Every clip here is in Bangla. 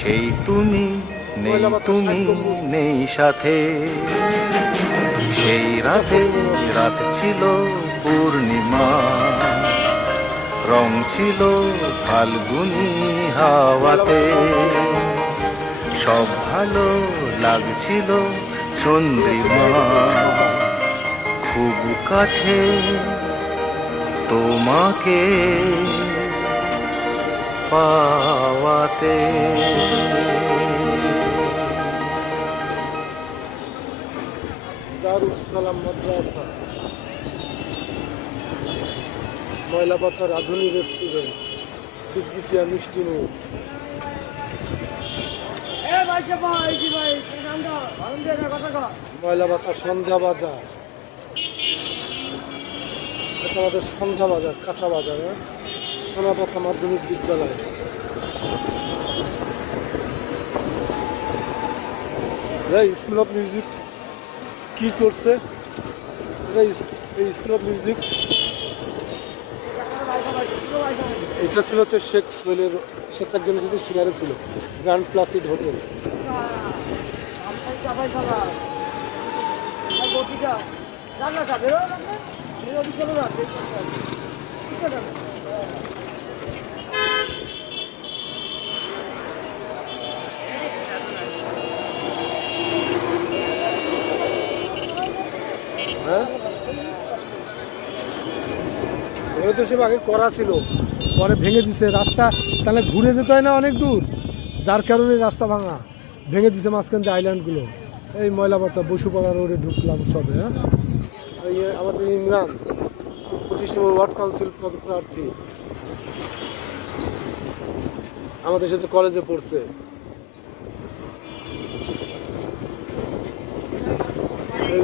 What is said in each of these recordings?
সেই তুমি নেই, তুমি নেই সাথে। সেই রাতে রাত ছিল পূর্ণিমা, রং ছিল ফাল্গুনি হাওয়াতে। সব ভালো লাগছিল চন্দ্রিমা, খুব কাছে তোমাকে পাওয়াতে। দারুস সালাম মাদ্রাসা, ময়লাপাথর আধুনিক রেস্টুরেন্ট, সিদ্দিকিয়া মিষ্টি মুখ, ময়লাপাথর সন্ধ্যা বাজার। এটা আমাদের সন্ধ্যা বাজার, কাঁচা বাজার, সোনাপাথা মাধ্যমিক বিদ্যালয়। স্কুল অফ মিউজিক কি করছে? এই স্কুল অফ মিউজিক এটা ছিল হচ্ছে শেখ সোহেলের সাথে একজনের সাথে শেয়ারে ছিল, গ্র্যান্ড প্লাসিড হোটেল। হ্যাঁ, এগুলো তো সব আগে করা ছিল, পরে ভেঙে দিছে রাস্তা, তাহলে ঘুরে যেতে হয় না অনেক দূর, যার কারণে রাস্তা ভাঙা, ভেঙে দিছে মাঝখান দিয়ে আইল্যান্ডগুলো। এই ময়লাপাতা বসুপাড়া রোডে ঢুকলাম সবে। হ্যাঁ, এই আমাদের ইমরান 25 নম্বর ওয়ার্ড কাউন্সিল পদপ্রার্থী, আমাদের সাথে কলেজে পড়ছে।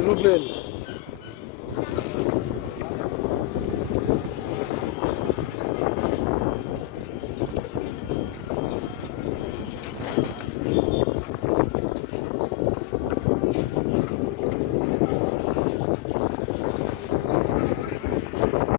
রুবেল